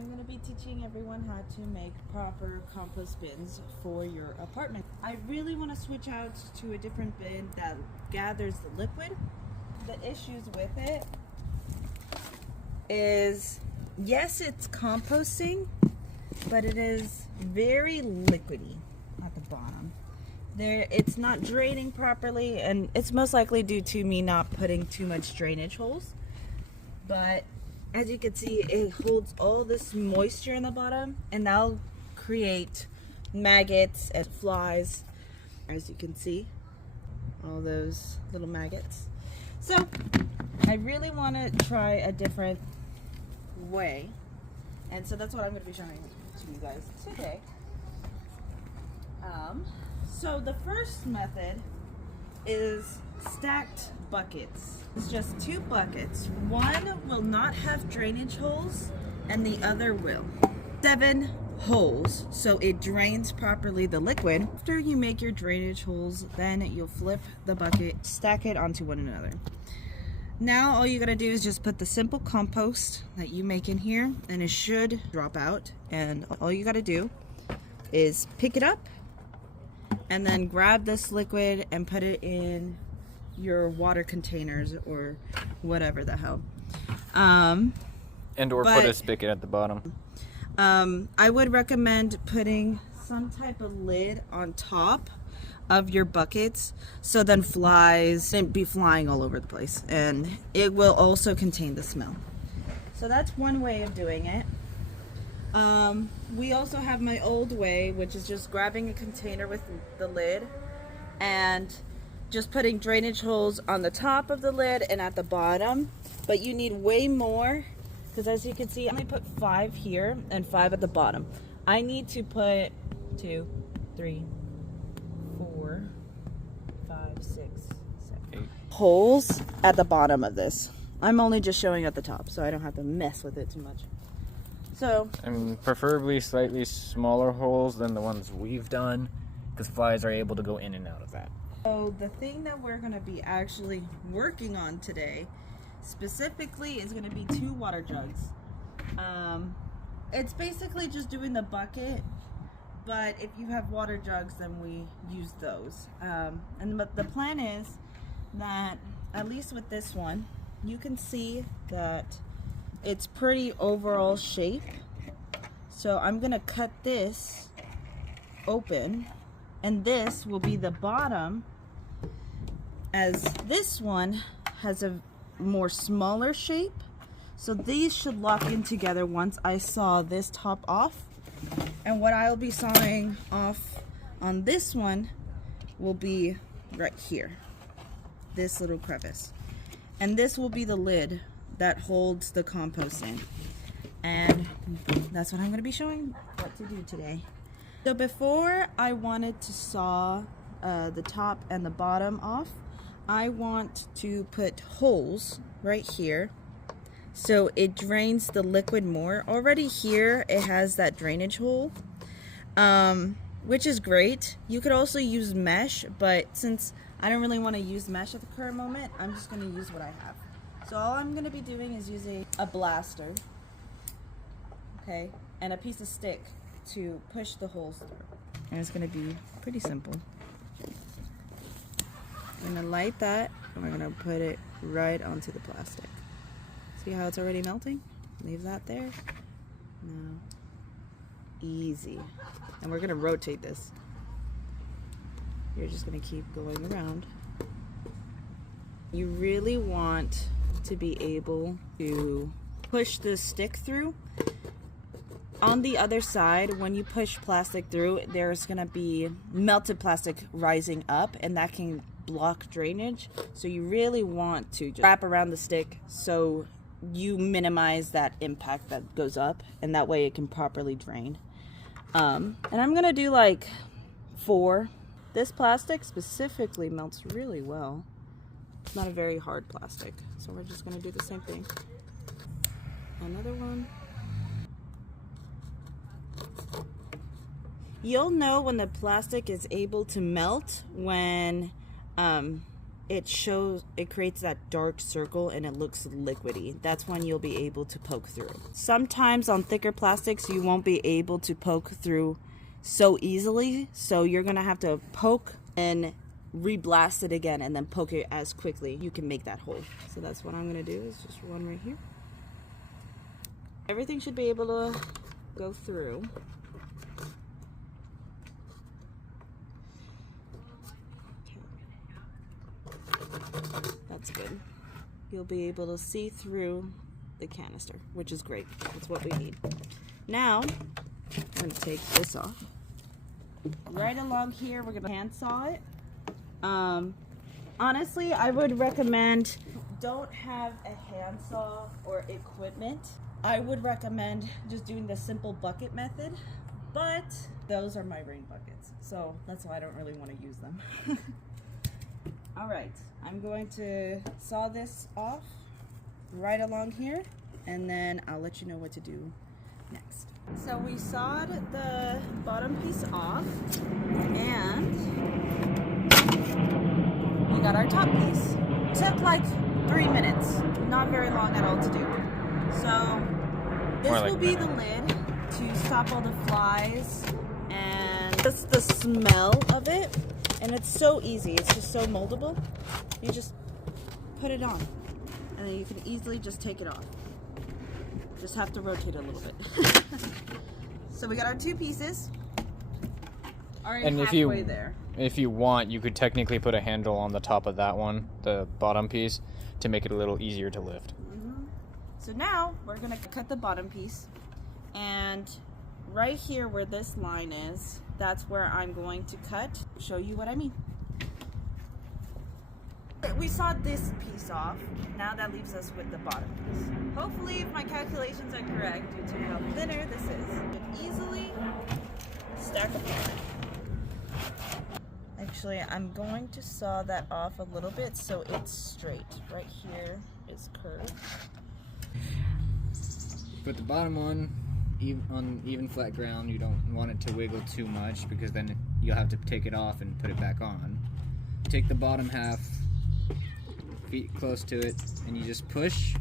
I'm going to be teaching everyone how to make proper compost bins for your apartment. I really want to switch out to a different bin that gathers the liquid. The issues with it is, yes, it's composting, but it is very liquidy at the bottom. It's not draining properly, and it's most likely due to me not putting too much drainage holes. But as you can see, it holds all this moisture in the bottom, and that'll create maggots and flies, as you can see, all those little maggots. So I really want to try a different way, and so that's what I'm going to be showing to you guys today. So the first method is stacked buckets. It's just 2 buckets. One will not have drainage holes and the other will. 7 holes, so it drains properly the liquid. After you make your drainage holes, then you'll flip the bucket, stack it onto one another. Now all you gotta do is just put the simple compost that you make in here, and it should drop out. And all you gotta do is pick it up and then grab this liquid and put it in your water containers or whatever the hell. Or put a spigot at the bottom. I would recommend putting some type of lid on top of your buckets, so then flies won't be flying all over the place, and it will also contain the smell. So that's one way of doing it. We also have my old way, which is just grabbing a container with the lid and just putting drainage holes on the top of the lid and at the bottom. But you need way more, because as you can see, I only put 5 here and 5 at the bottom. I need to put 2, 3, 4, 5, 6, 7 8 holes at the bottom of this. I'm only just showing at the top, so I don't have to mess with it too much. So, I mean, preferably slightly smaller holes than the ones we've done, because flies are able to go in and out of that. So the thing that we're going to be actually working on today specifically is going to be 2 water jugs. It's basically just doing the bucket, but if you have water jugs, then we use those. And the plan is that, at least with this one, you can see that it's pretty overall shape. So I'm going to cut this open, and this will be the bottom, as this one has a more smaller shape. So these should lock in together once I saw this top off. And what I'll be sawing off on this one will be right here, this little crevice. And this will be the lid that holds the compost in. And that's what I'm going to be showing what to do today. So before I wanted to saw the top and the bottom off, I want to put holes right here so it drains the liquid more. Already here it has that drainage hole, which is great. You could also use mesh, but since I don't really want to use mesh at the current moment, I'm just going to use what I have. So all I'm going to be doing is using a blaster, okay, and a piece of stick to push the holes through. And it's going to be pretty simple. I'm going to light that, and we're going to put it right onto the plastic. See how it's already melting? Leave that there. Now, easy. And we're going to rotate this. You're just going to keep going around. You really want to be able to push the stick through. On the other side, when you push plastic through, there's going to be melted plastic rising up, and that can block drainage. So you really want to just wrap around the stick so you minimize that impact that goes up, and that way it can properly drain. And I'm going to do like 4. This plastic specifically melts really well. It's not a very hard plastic, so we're just going to do the same thing. Another one. You'll know when the plastic is able to melt when it creates that dark circle and it looks liquidy. That's when you'll be able to poke through. Sometimes on thicker plastics you won't be able to poke through so easily, so you're gonna have to poke and re-blast it again and then poke it as quickly you can make that hole. So that's what I'm gonna do, is just one right here. Everything should be able to go through. That's good. You'll be able to see through the canister, which is great. That's what we need. Now, I'm going to take this off. Right along here, we're going to hand saw it. Honestly, I would recommend, don't have a handsaw or equipment. I would recommend just doing the simple bucket method, but those are my rain buckets, so that's why I don't really want to use them. All right, I'm going to saw this off right along here, and then I'll let you know what to do next. So we sawed the bottom piece off, and we got our top piece. Took like 3 minutes, not very long at all to do. So this will be the lid to stop all the flies and just the smell of it. And it's so easy, it's just so moldable. You just put it on and then you can easily just take it off. Just have to rotate a little bit. So we got our 2 pieces. Already and halfway there. If you want, you could technically put a handle on the top of that one, the bottom piece, to make it a little easier to lift. So now we're gonna cut the bottom piece, and right here where this line is, that's where I'm going to cut. Show you what I mean. We sawed this piece off. Now that leaves us with the bottom piece. Hopefully, if my calculations are correct, due to how thinner this is, you can easily stack them. Actually, I'm going to saw that off a little bit so it's straight. Right here is curved. Put the bottom one on even flat ground. You don't want it to wiggle too much because then you'll have to take it off and put it back on. Take the bottom half, feet close to it, and you just push.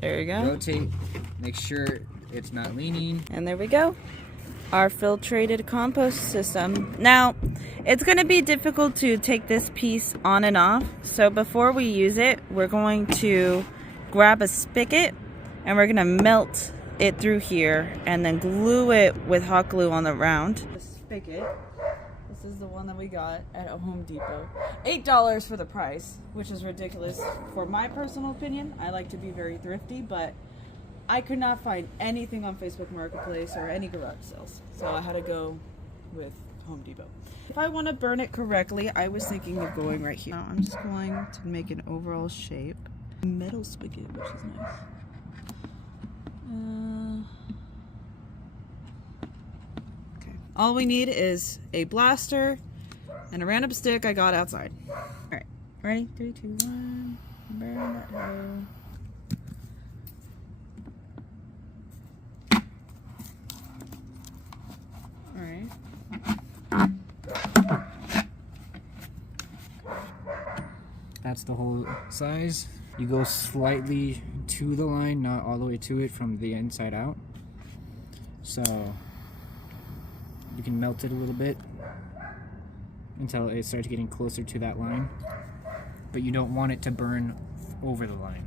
There you go. Rotate, make sure it's not leaning. And there we go. Our filtrated compost system. Now, it's going to be difficult to take this piece on and off. So before we use it, we're going to grab a spigot and we're going to melt it through here and then glue it with hot glue on the round. The spigot. This is the one that we got at a Home Depot. $8 for the price, which is ridiculous for my personal opinion. I like to be very thrifty, but I could not find anything on Facebook Marketplace or any garage sales, so I had to go with Home Depot. If I want to burn it correctly, I was thinking of going right here. Now I'm just going to make an overall shape. Metal spigot, which is nice. Okay. All we need is a blaster and a random stick I got outside. Alright, ready? 3, 2, 1. Burn that hole. That's the whole size. You go slightly to the line, not all the way to it from the inside out. So you can melt it a little bit until it starts getting closer to that line. But you don't want it to burn over the line.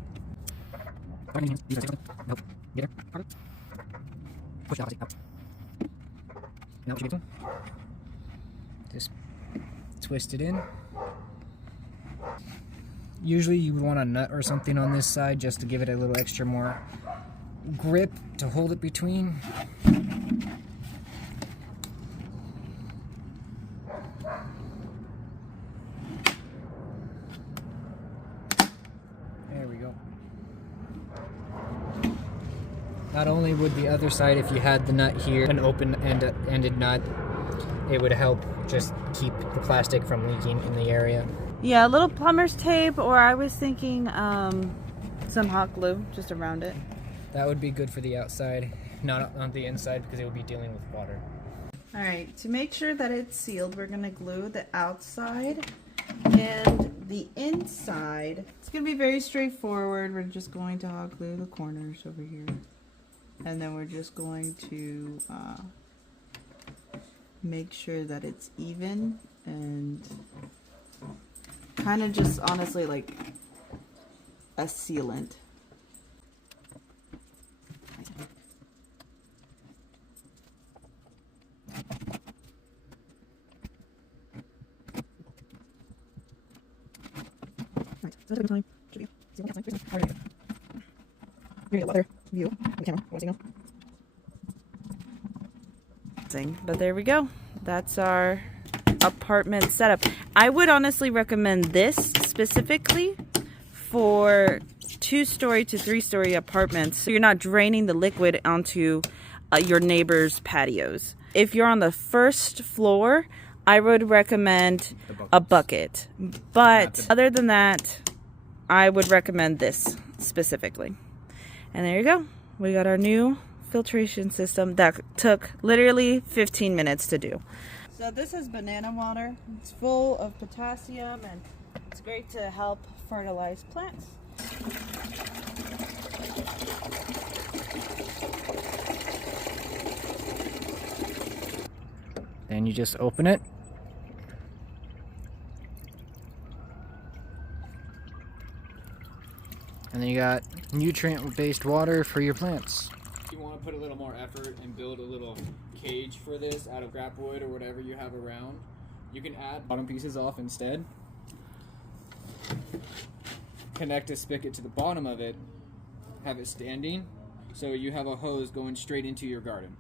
Push it out. Just twist it in. Usually you would want a nut or something on this side just to give it a little extra more grip to hold it between. There we go. Not only would the other side, if you had the nut here, an open-ended nut, it would help just keep the plastic from leaking in the area. Yeah, a little plumber's tape, or I was thinking some hot glue just around it. That would be good for the outside, not on the inside, because it would be dealing with water. Alright, to make sure that it's sealed, we're going to glue the outside And the inside, it's going to be very straightforward. We're just going to hot glue the corners over here. And then we're just going to make sure that it's even and kind of just honestly like a sealant. But there we go. That's our apartment setup. I would honestly recommend this specifically for 2-story to 3-story apartments, so you're not draining the liquid onto your neighbor's patios. If you're on the first floor, I would recommend a bucket. But other than that, I would recommend this specifically. And there you go. We got our new filtration system that took literally 15 minutes to do. So this is banana water. It's full of potassium and it's great to help fertilize plants. Then you just open it. And then you got nutrient-based water for your plants. If you want to put a little more effort and build a little cage for this out of scrap wood or whatever you have around, you can add bottom pieces off instead. Connect a spigot to the bottom of it, have it standing, so you have a hose going straight into your garden.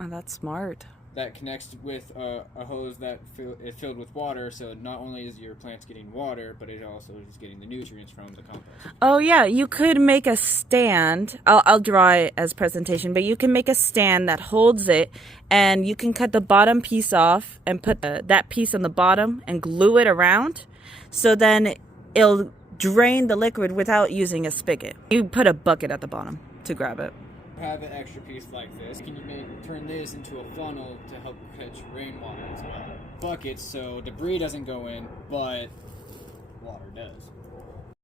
Oh, that's smart. That connects with a hose that is filled with water, so not only is your plants getting water, but it also is getting the nutrients from the compost. Oh yeah, you could make a stand. I'll draw it as presentation, but you can make a stand that holds it, and you can cut the bottom piece off and put that piece on the bottom and glue it around, so then it'll drain the liquid without using a spigot. You put a bucket at the bottom to grab it. Have an extra piece like this. Can you turn this into a funnel to help catch rainwater as well? Buckets so debris doesn't go in, but water does.